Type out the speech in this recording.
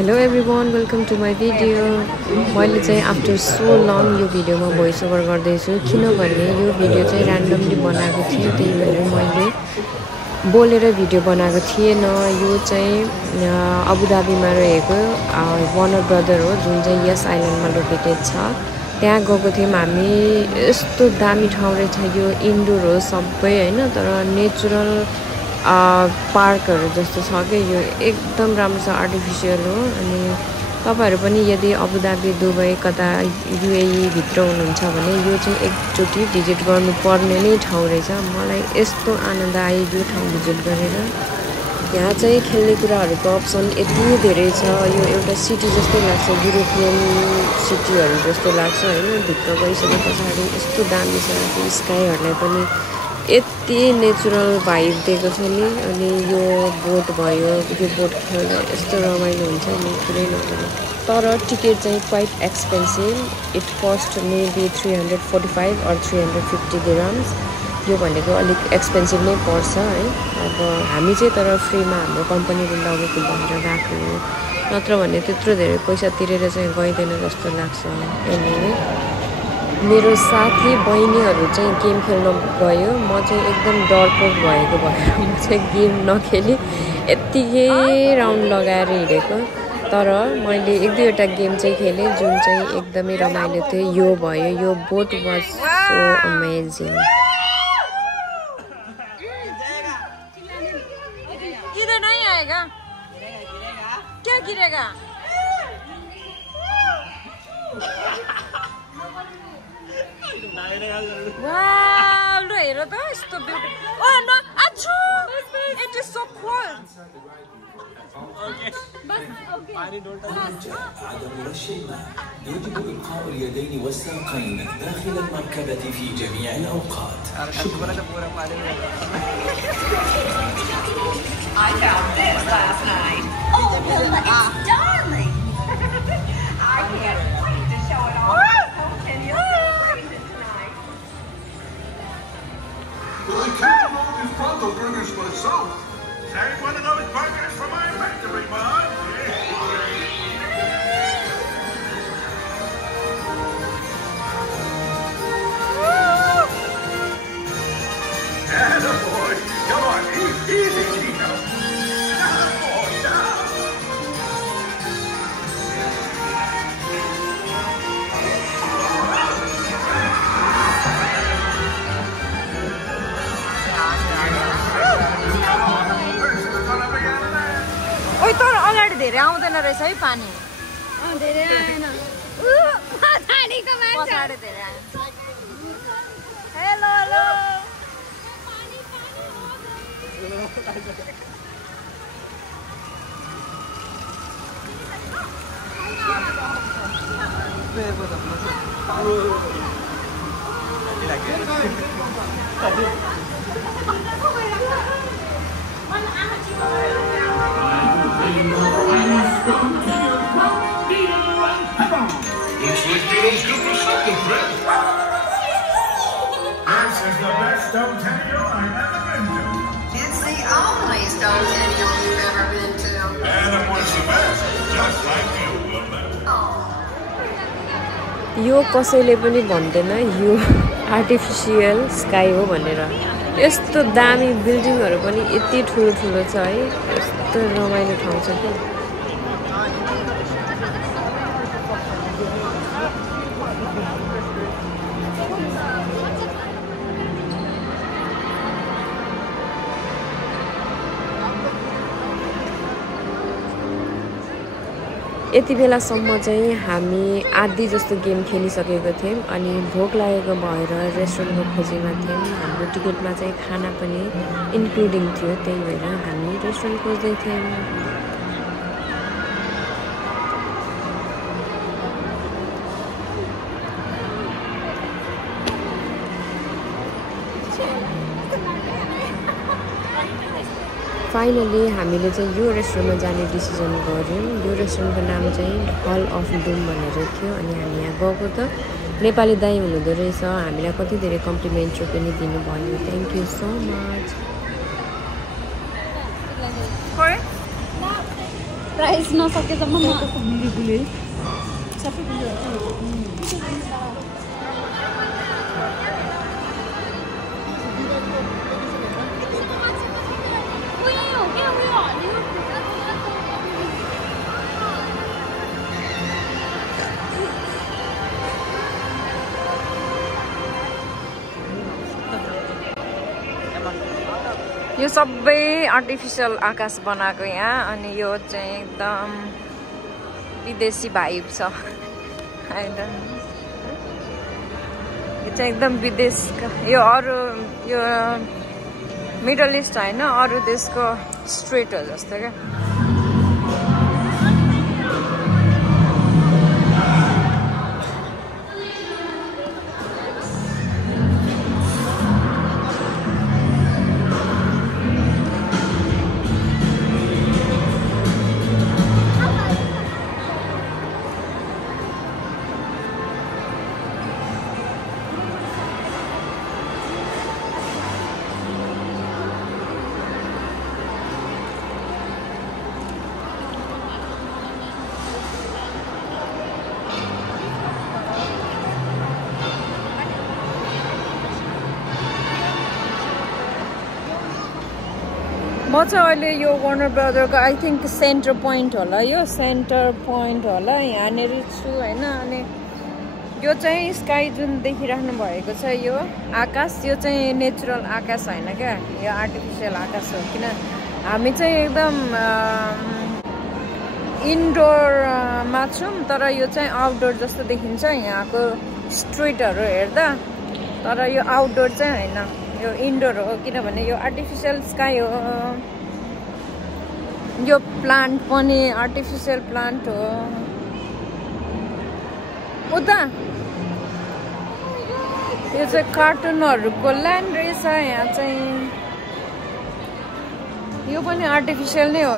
Hello everyone, welcome to my video. मैले चाहिँ after so long यो भिडियोमा भोइस ओभर गर्दैछु किनभने यो भिडियो चाहिँ र्यान्डमली बनाएको थिएँ, त्यही भएर मैले बोलेर भिडियो बनाएको थिएन। यो चाहिँ अबुधाबीमा रहेको वार्नर ब्रदर हो जुन चाहिँ यस आइल्यान्डमा लोकेटेड छ। त्यहाँ गएको थियौँ हामी। यस्तो दामी ठाउँ रहेछ यो, इन्डोर हो सबै हैन, तर नेचुरल पार्कहरु जस्तो छ के यो, एकदम राम्रो छ, आर्टिफिशियल हो। अनि तपाईहरु पनि यदि अबुधाबी दुबई कता युएई भित्र हुनुहुन्छ भने यो चाहिँ एकचोटी भिजिट गर्नुपर्ने नै ठाउँ रहेछ। मलाई यस्तो आनन्द आयो यो ठाउँ भिजिट गरेर। यहाँ चाहिँ खेल्ने कुराहरुको अप्सन यति धेरै छ। यो एउटा सिटी जस्तै लाग्छ, युरोपियन सिटीहरु जस्तो लाग्छ हैन। भित्र गइसकेपछि यस्तो दामी छ, त्यो स्काईहरुलाई पनि यति नेचुरल भाइब दिएको छ नि। अनि यो बोट भयो, यो बोट खेल्दा यस्तो रमाइलो हुन्छ नि, कुरै नगर्नु। तर टिकट चाहिँ quite expensive. It cost maybe 345 or 350 dirhams। यो भनेको अलिक एक्सपेन्सिभ नै पर्छ है। अब हामी चाहिँ तर फ्रीमा हाम्रो कम्पनीले लगेको भनेर गएको हो, नत्र भने त्यत्रो धेरै पैसा तिरेर चाहिँ गइदैन जस्तो लाग्छ। एनीवे मेरो साथी बहिनीहरु चाहिँ गेम खेल्न गयो, म चाहिँ एकदम डरपोक भएको भएर म चाहिँ गेम नखेली यतिकै राउन्ड लगाएर हिँडेको। तर मैले एक दुईवटा गेम चाहिँ खेलेँ जुन चाहिँ एकदमै रमाइलो थियो। यो भयो, यो बोट वाज सो अमेजिङ। इधर नहीं आएगा क्या गिरेगा? Wow, look at it, it's so beautiful. Oh no, achoo! It is so cool. Okay. عدم رش الماء. يجب إبقاء اليدين والساقين داخل المركبة في جميع الأوقات. I found this last night. Oh, Wilma, it's darling. I can't wait to show it off. I can't roll these Pronto burgers myself. Take one of those burgers from my factory, Bob. Attaboy. Come on, easy, Tito. Attaboy, now. ओइ तर अगाडि धेरै आउँदैन रहेछ है पानी। धेरै आएन। पछाडीको मान्छे पछाडि धेरै आयो। Hello hello. Looks like Tito's good for something, Fred. This is the best stone patio I've ever been to. It's the only stone patio you've ever been to. And it was the best, just like you, Wilma. यो कसैले पनि भन्दैन यो artificial sky हो भनेर। यस्तो दामी बिल्डिङहरु पनि यति ठुलो ठुलो छ है, यस्तो रमाइलो ठाउँ छ के। यति बेलासम्म चाहिँ हामी आधी जस्तो गेम खेलिसकेको थियौँ। अनि भोक लागेको भएर रेस्टुरेन्टको खोजीमा थियौँ। हाम्रो टिकटमा चाहिँ खाना पनि इन्क्लुडिङ थियो, त्यही भएर हामी रेस्टुरेन्ट खोज्दै थियौँ। फाइनली हामीले चाहिँ यो रेस्टुरेन्टमा जाने डिसिजन गर्यौँ। यो रेस्टुरेन्टको नाम चाहिँ हल अफ डुम भनेर थियो। अनि हामी यहाँ गएको त नेपाली दाइ हुनुहुँदो रहेछ, हामीलाई कति धेरै कम्प्लिमेन्टरी पनि दिनुभयो। Thank you so much. Price नसकेसम्म म यो सबै आर्टिफिसियल आकाश बनाएको यहाँ अनि यो चाहिँ एकदम विदेशी भाइब छ यो चाहिँ एकदम विदेशको यो अरू यो मिडल इस्ट होइन अरू देशको स्ट्रिट हो जस्तो क्या म चाहिँ अहिले यो वार्नर ब्रदरको आई थिङ्क सेन्टर पोइन्ट होला यो सेन्टर पोइन्ट होला यहाँनिर छु होइन अनि यो चाहिँ स्काई जुन देखिराख्नु भएको छ यो आकाश यो चाहिँ नेचुरल आकाश होइन क्या यो आर्टिफिसियल आकाश हो किन हामी चाहिँ एकदम इन्डोरमा छौँ तर यो चाहिँ आउटडोर जस्तो देखिन्छ यहाँको स्ट्रिटहरू हेर्दा तर यो आउटडोर चाहिँ होइन यो इन्डोर हो किनभने यो आर्टिफिसियल स्काई हो यो प्लान्ट पनि आर्टिफिसियल प्लान्ट हो उता यो चाहिँ कार्टुनहरूको ल्यान्ड रहेछ यहाँ चाहिँ यो पनि आर्टिफिसियल नै हो